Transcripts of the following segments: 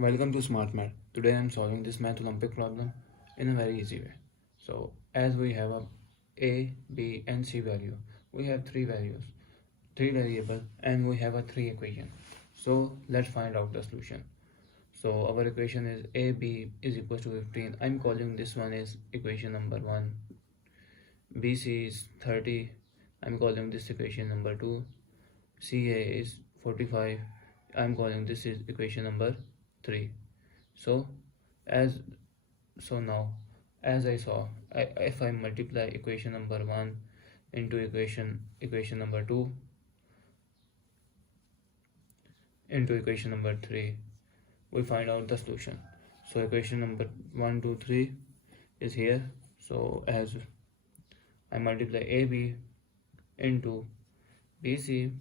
Welcome to Smart Math. Today I am solving this math Olympic problem in a very easy way. So as we have a, b and c value, we have three values, three variable, and we have a three equation. So let's find out the solution. So our equation is ab is equal to 15. I'm calling this one is equation number 1. bc is 30. I'm calling this equation number 2. ca is 45. I'm calling this is equation number 3. So now as I saw, if I multiply equation number 1 into equation number 2 into equation number 3, we find out the solution. So equation number 1 2 3 is here. So as I multiply ab into bc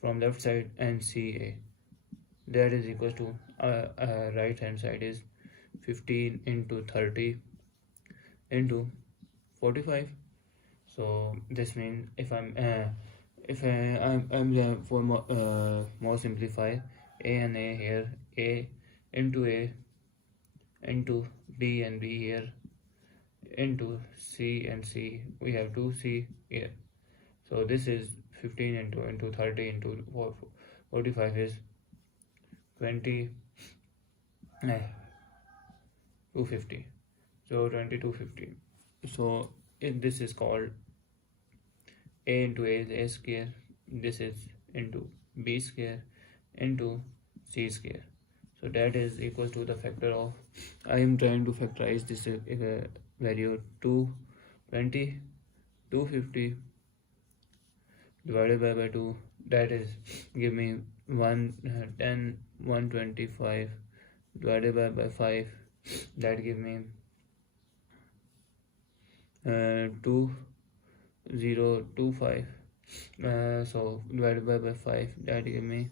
from left side and ca, that is equal to right hand side is 15 into 30 into 45. So this means if I'm for more simplify a and a here, a into b and b here into c and c, we have 2c here. So this is 15 into 30 into 45 is 250. So 2250. So this is called a into a is a square, this is into b square into c square. So that is equal to the factor of, I am trying to factorize this value 220 250 divided by 2, that is give me 110 125 divided by 5, that give me 2025. So divided by 5, that give me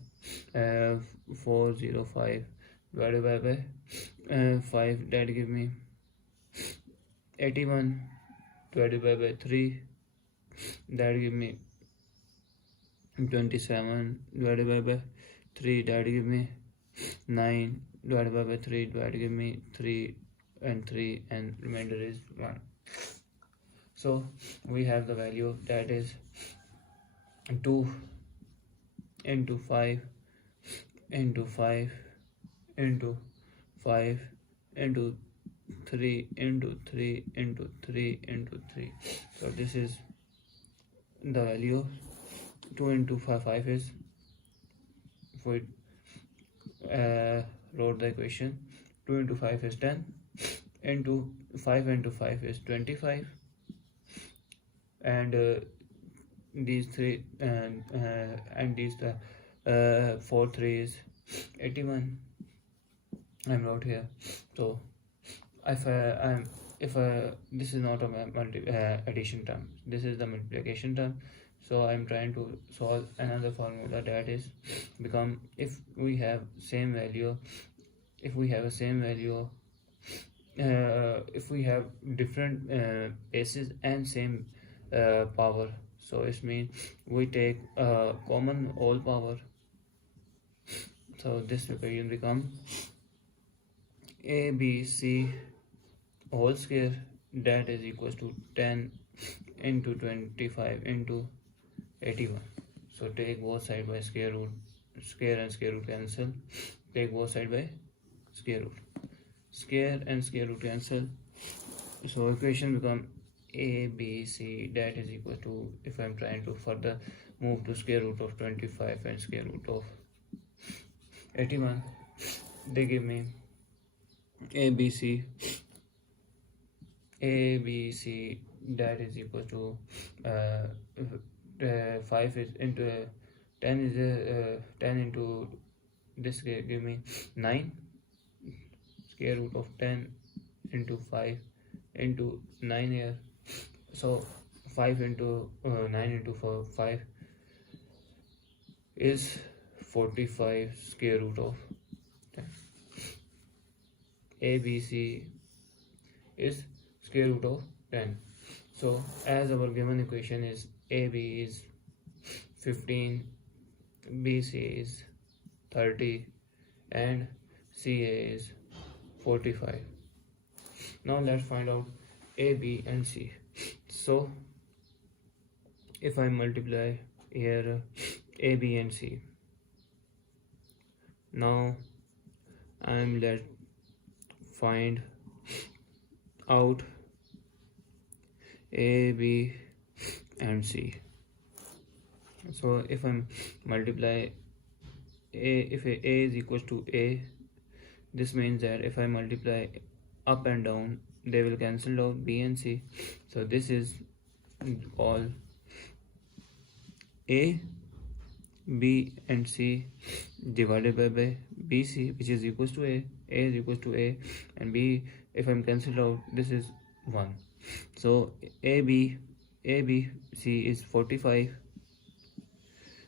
405 divided by 5, that give me 81 divided by 3, that give me 27 divided by 3, that give me 9 divided by 3, that give me 3 and remainder is 1. So we have the value, that is 2 into 5 into 5 into 5 into 3 into 3 into 3 into 3. So this is the value. 2 into 5 is, if we wrote the equation, 2 into 5 is 10 into 5 into 5 is 25, and these three and these 4 3 is 81. I wrote here. So if this is not a addition term, this is the multiplication term. So I'm trying to solve another formula, that is become, if we have same value, if we have different bases and same power, so it means we take common all power. So this equation become abc whole square, that is equals to 10 into 25 into 81. So take both side by square root, square and square root cancel, take both side by square root, square and square root cancel. So equation become abc, that is equal to, if I'm trying to further move to square root of 25 and square root of 81, they give me abc that is equal to 5 is into 10 is 10 into this give me 9, square root of 10 into 5 into 9 here. So 5 into 9 into 5 is 45 square root of 10. ABC is square root of 10. So as our given equation is AB is 15, BC is 30 and CA is 45. Now let's find out A, B and C. So if I multiply here A, B and C, now I'm let find out A, B and C. So if I multiply A, if A is equals to A, this means that if I multiply up and down, they will cancel out B and C. So this is all A, B and C divided by BC, which is equals to A is equals to A, and B, if I'm cancelled out, this is 1. So ABC is 45,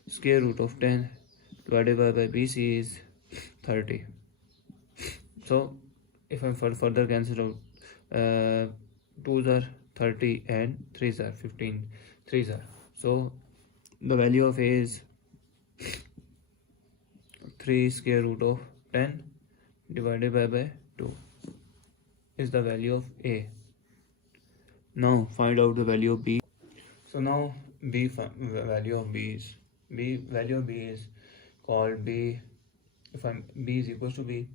square root of 10 divided by BC is 30. So if I'm further cancel out, 2s are 30 and 3s are 15, 3s are. So the value of A is 3 square root of 10 divided by 2 is the value of A. Now find out the value of B. So now value of B is called B. If B is equals to B,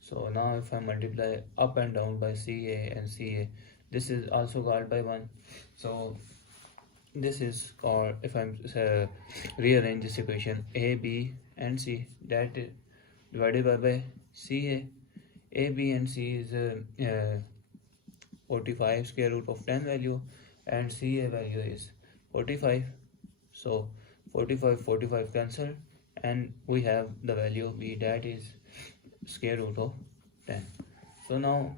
so now if I multiply up and down by CA and CA, this is also called by 1. So this is called, if I'm rearrange this equation, A, B and C, that is divided by CA. A, B and C is 45 square root of 10 value, and CA value is 45. So 45 cancel, and we have the value of B, that is square root of 10. So now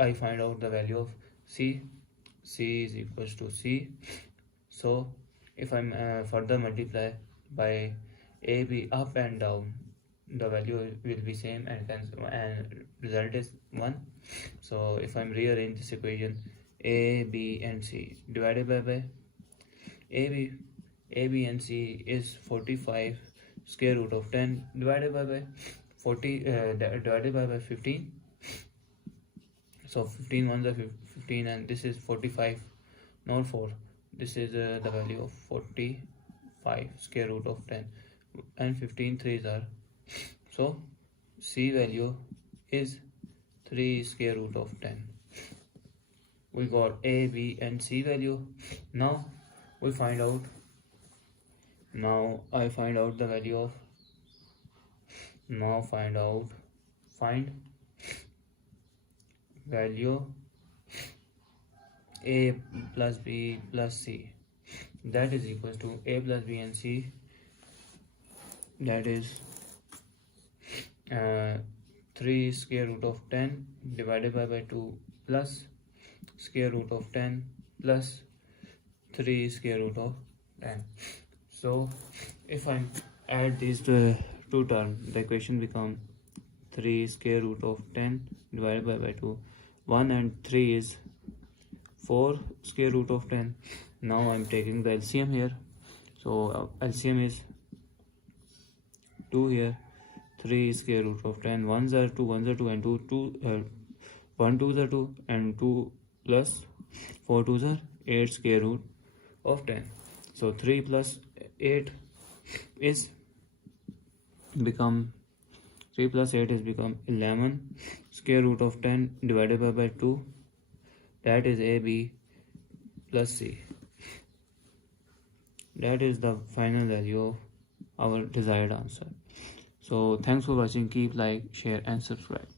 I find out the value of C. C is equals to C. So if I'm further multiply by A, B up and down, the value will be same and result is 1. So if I'm rearrange this equation, A, B and C divided by A, B and C is 45 square root of 10 divided by 40 divided by 15. So 15 ones are 15, and this is 45, not 4. This is the value of 45 square root of 10, and 15 3s are. So C value is 3 square root of 10. We got A, B and C value. Now we find out. Now I find out the value of. Now find value A plus B plus C, that is equals to A plus B and C, that is 3 square root of 10 divided by 2 plus square root of 10 plus 3 square root of 10. So if I add these two terms, the equation become 3 square root of 10 divided by 2. 1 and 3 is 4 square root of 10. Now I'm taking the LCM here. So LCM is 2 here, 3 square root of 10. 1s are 2, and 1 2s are 2, and 2 plus 4 2s are 8 square root of 10. So 3 plus 8 is become 3 plus 8 is become 11 square root of 10 divided by 2, that is AB plus C. That is the final value of our desired answer. So thanks for watching. Keep like, share and subscribe.